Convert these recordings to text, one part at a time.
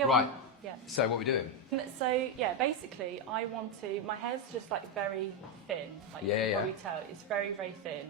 Yeah, right. Yeah. So what are we doing? So yeah, basically, I want to. My hair's just like very thin. Like you can probably tell, it's very, very thin.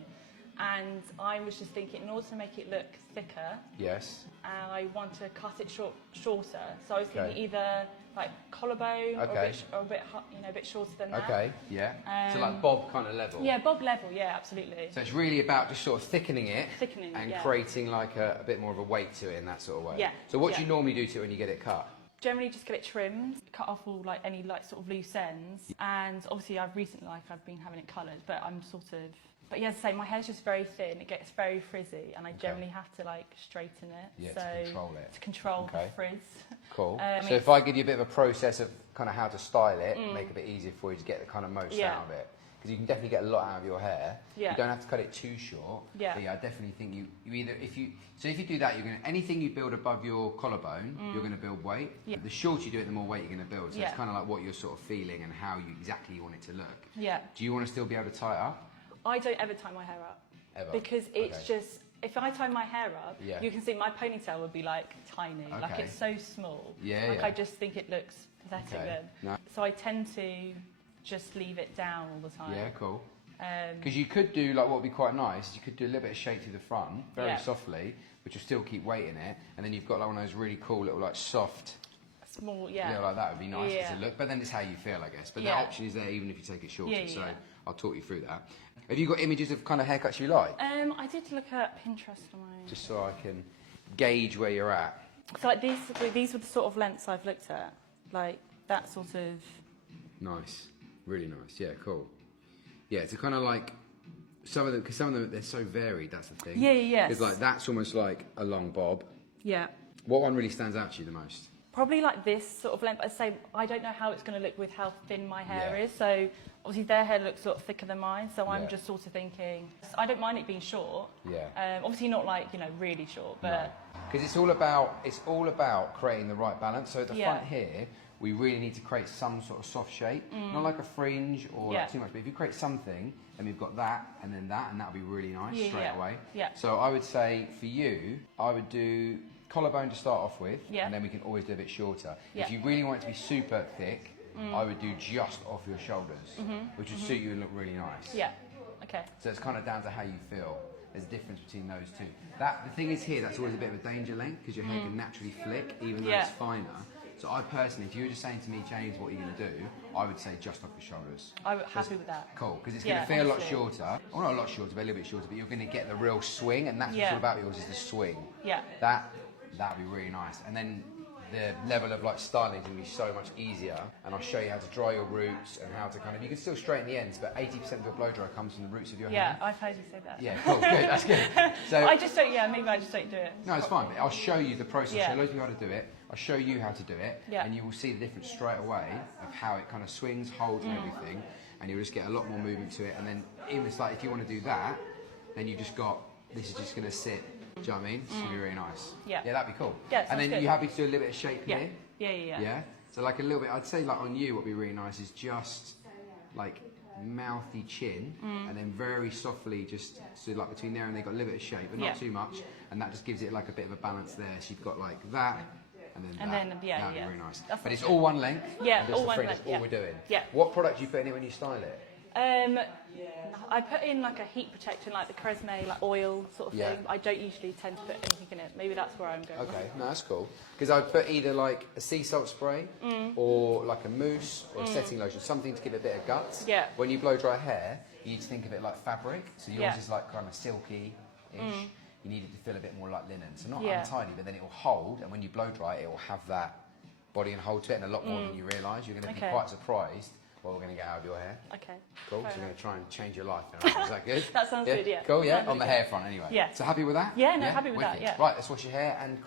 And I was just thinking, in order to make it look thicker, Yes. I want to cut it shorter. So I was thinking either like collarbone or a bit, a bit shorter than that. Okay. Yeah. So like bob kind of level. Yeah, bob level. Yeah, absolutely. So it's really about just sort of thickening it, and yeah. creating like a bit more of a weight to it in that sort of way. Yeah. So what do you normally do to it when you get it cut? Generally just get it trimmed, cut off all like any like sort of loose ends, and obviously I've been having it coloured, but I'm sort of. But yeah, as I say, my hair's just very thin. It gets very frizzy, and I generally have to like straighten it. Yeah, so to control it. To control the frizz. Cool. So if I give you a bit of a process of kind of how to style it, make it a bit easier for you to get the kind of most out of it. Because you can definitely get a lot out of your hair. Yeah. You don't have to cut it too short. Yeah. But yeah, I definitely think you either if you do that, you're gonna anything you build above your collarbone, you're gonna build weight. Yeah. The shorter you do it, the more weight you're gonna build. So it's kind of like what you're sort of feeling and how you exactly want it to look. Yeah. Do you want to still be able to tie it up? I don't ever tie my hair up. Ever? Because it's just, if I tie my hair up, you can see my ponytail would be like tiny, like it's so small. Like I just think it looks pathetic then. No. So I tend to just leave it down all the time. Yeah, cool. Because you could do, like what would be quite nice, you could do a little bit of shape to the front, very softly, which will still keep weight in it, and then you've got like one of those really cool little like soft, small, like that would be nice to look, but then it's how you feel, I guess. But the option is there even if you take it shorter, so I'll talk you through that. Have you got images of kind of haircuts you like? I did look at Pinterest on my... Just so I can gauge where you're at. So like these were the sort of lengths I've looked at, like that sort of... Nice, really nice, yeah, cool. Yeah, it's kind of like, some of them, they're so varied, that's the thing. Yeah. It's like, that's almost like a long bob. Yeah. What one really stands out to you the most? Probably like this sort of length. I say I don't know how it's going to look with how thin my hair is. So obviously their hair looks sort of thicker than mine. So I'm just sort of thinking I don't mind it being short. Yeah. Obviously not like really short, but because it's all about creating the right balance. So at the front here, we really need to create some sort of soft shape, not like a fringe or like too much. But if you create something, then we've got that, and that'll be really nice straight away. Yeah. So I would say for you, I would do collarbone to start off with, and then we can always do a bit shorter. If you really want it to be super thick, I would do just off your shoulders, which would suit you and look really nice. Yeah, okay. So it's kind of down to how you feel. There's a difference between those two. The thing is here, that's always a bit of a danger length, because your hair can naturally flick, even though it's finer. So I personally, if you were just saying to me, James, what are you going to do? I would say just off the shoulders. I'm happy with that. Cool, because it's going to feel a lot shorter. Well, not a lot shorter, but a little bit shorter, but you're going to get the real swing, and that's what's all about yours, is the swing. Yeah. That'd be really nice. And then the level of like styling is going to be so much easier, and I'll show you how to dry your roots and how to kind of, you can still straighten the ends, but 80% of your blow dry comes from the roots of your hair. Yeah, I've heard you say that. Yeah, cool, good, that's good. So I just don't, maybe I just don't do it. No, it's fine, but I'll show you the process, I'll show loads of people how to do it, I'll show you how to do it, and you will see the difference straight away of how it kind of swings, holds and everything, and you'll just get a lot more movement to it, and then even it's like, if you want to do that, then you've just got, this is just going to sit. Do you know what I mean? It's going to be really nice. Yeah. Yeah, that'd be cool. Yeah, and then good. you happy to do a little bit of shape here? Yeah. Yeah? So like a little bit, I'd say like on you what would be really nice is just like mouthy chin, and then very softly just, so like between there and they got a little bit of shape, but not too much, and that just gives it like a bit of a balance there. So you've got like that, and then that'd be really nice. But it's all one length. Yeah, all one length. That's all we're doing. Yeah. What product do you put in it when you style it? I put in like a heat protectant, like the Cresme, like oil sort of thing. I don't usually tend to put anything in it. Maybe that's where I'm going. Okay, no, that's cool. Because I'd put either like a sea salt spray, or like a mousse, or a setting lotion, something to give it a bit of guts. Yeah. When you blow dry hair, you need to think of it like fabric. So yours is like kind of silky-ish. You need it to feel a bit more like linen. So not untidy, but then it will hold, and when you blow dry it, will have that body and hold to it, and a lot more than you realise. You're going to be quite surprised what we're going to get out of your hair. Okay. Cool. So we're going to try and change your life now. Is that good? That sounds good, yeah. Cool, yeah? On the hair front anyway. Yeah. So happy with that? Yeah, no, happy with that, yeah. Right, let's wash your hair and